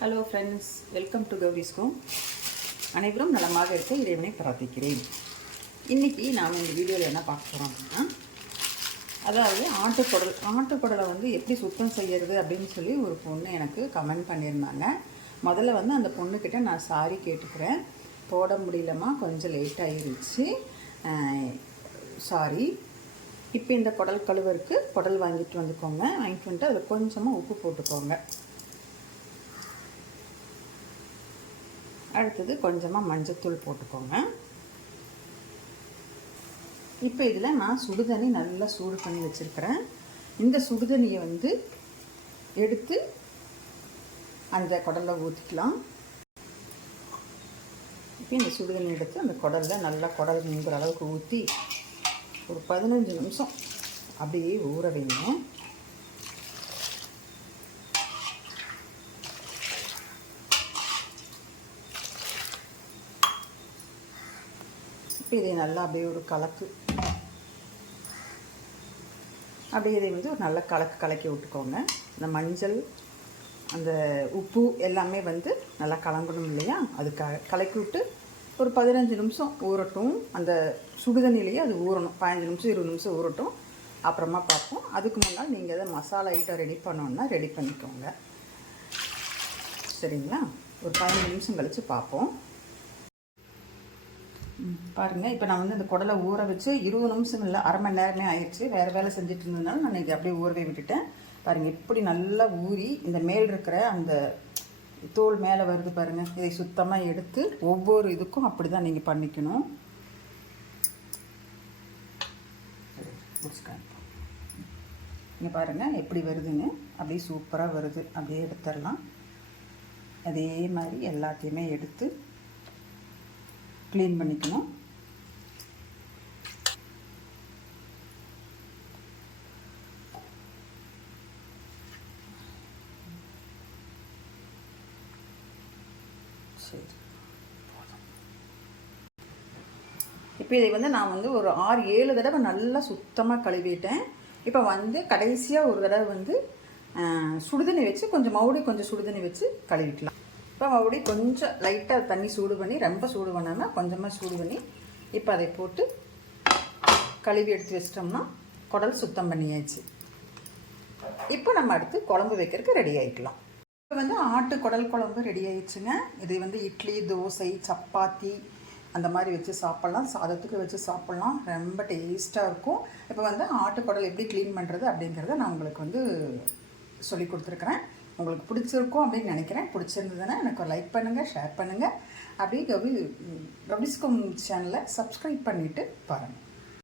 Hello friends welcome to கௌரிஸ்கோம் அனைவரும் நலமாக இருக்க இறைவனை பிரார்த்திக்கிறேன். இன்றைக்கி நாம் இந்த வீடியோவில் என்ன பார்க்க போகிறோம் அப்படின்னா அதாவது ஆட்டுக்குடல் ஆட்டுக்குடலை வந்து எப்படி சுத்தம் செய்யறது அப்படின்னு சொல்லி ஒரு பொண்ணு எனக்கு கமெண்ட் பண்ணியிருந்தாங்க. முதல்ல வந்து அந்த பொண்ணுக்கிட்ட நான் சாரி கேட்டுக்கிறேன். போட முடியலமா கொஞ்சம் லேட் ஆகிருச்சு சாரி இப்போ இந்த குடல் கழுவருக்கு குடல் வாங்கிட்டு வந்துக்கோங்க. வாங்கிட்டு வந்துட்டு அதில் கொஞ்சமாக உப்பு போட்டுக்கோங்க. அடுத்தது கொஞ்சமாக மஞ்சத்தூள் போட்டுக்கோங்க. இப்போ இதில் நான் சுடுதண்ணி நல்லா சூடு பண்ணி வச்சுருக்கிறேன். இந்த சுடுதண்ணியை வந்து எடுத்து அந்த குடலில் ஊற்றிக்கலாம் இப்போ இந்த சுடுதண்ணி எடுத்து அந்த குடலில் நல்லா குடல் நீங்கிற அளவுக்கு ஊற்றி ஒரு பதினஞ்சு நிமிஷம் அப்படியே ஊற வைங்க. இப்போ இதை நல்லா அப்படியே ஒரு கலக்கு. அப்படியே இதை வந்து ஒரு நல்ல கலக்கு கலக்கி விட்டுக்கோங்க. இந்த மஞ்சள் அந்த உப்பு எல்லாமே வந்து நல்லா கலங்கணும் இல்லையா? அது க கலக்கி விட்டு ஒரு பதினஞ்சு நிமிஷம் ஊறட்டும். அந்த சுடுதண்ணிலேயே அது ஊறணும். பதினஞ்சு நிமிஷம் இருபது நிமிஷம் ஊறட்டும். அப்புறமா பார்ப்போம். அதுக்கு முன்னால் நீங்கள் அதை மசாலா ஐட்டம் ரெடி பண்ணோன்னா ரெடி பண்ணிக்கோங்க. சரிங்களா? ஒரு பதினஞ்சு நிமிஷம் கழித்து பார்ப்போம். பாருங்கள் இப்போ நான் வந்து இந்த குடலை ஊற வச்சு இருபது நிமிஷம் இல்லை அரை மணி நேரமே ஆயிடுச்சு. வேறு வேலை செஞ்சுட்டு இருந்ததுனால நான் இதை அப்படியே ஊறவே விட்டுட்டேன். பாருங்கள் எப்படி நல்லா ஊறி இந்த மேல் இருக்கிற அந்த தோல் மேலே வருது பாருங்கள் இதை சுத்தமாக எடுத்து ஒவ்வொரு இதுக்கும் அப்படி தான் நீங்கள் பண்ணிக்கணும் இங்கே பாருங்கள் எப்படி வருதுன்னு. அப்படியே சூப்பராக வருது. அப்படியே எடுத்துடலாம். அதே மாதிரி எல்லாத்தையுமே எடுத்து க்ளீன் பண்ணிக்கணும். சரி. இப்போ இதை வந்து நான் வந்து ஒரு ஆறு ஏழு தடவை நல்லா சுத்தமாக கழுவிட்டேன். இப்போ வந்து கடைசியாக ஒரு தடவை வந்து சுடுதண்ணி வச்சு கொஞ்சம் மவுடி கொஞ்சம் சுடுதண்ணி வச்சு கழுவிக்கலாம். இப்போ மறுபடியும் கொஞ்சம் லைட்டாக தண்ணி சூடு பண்ணி ரொம்ப சூடு பண்ணாமல் கொஞ்சமாக சூடு பண்ணி இப்போ அதை போட்டு கழுவி எடுத்து வச்சிட்டோம்னா குடல் சுத்தம் பண்ணியாச்சு. இப்போ நம்ம அடுத்து குழம்பு வைக்கிறதுக்கு ரெடி ஆகிக்கலாம் இப்போ வந்து ஆட்டு குடல் குழம்பு ரெடி ஆயிடுச்சுங்க. இது வந்து இட்லி தோசை சப்பாத்தி அந்த மாதிரி வச்சு சாப்பிட்லாம். சாதத்துக்கு வச்சு சாப்பிட்லாம். ரொம்ப டேஸ்ட்டாக இருக்கும். இப்போ வந்து ஆட்டுக்குடல் எப்படி க்ளீன் பண்ணுறது அப்படிங்கிறத நான் உங்களுக்கு வந்து சொல்லி கொடுத்துருக்குறேன். உங்களுக்கு பிடிச்சிருக்கும் அப்படின்னு நினைக்கிறேன். பிடிச்சிருந்ததுன்னா எனக்கு லைக் பண்ணுங்கள் ஷேர் பண்ணுங்கள் அப்படியே கவி கவிஸ்கம் சேனலை சப்ஸ்கிரைப் பண்ணிவிட்டு பாருங்கள்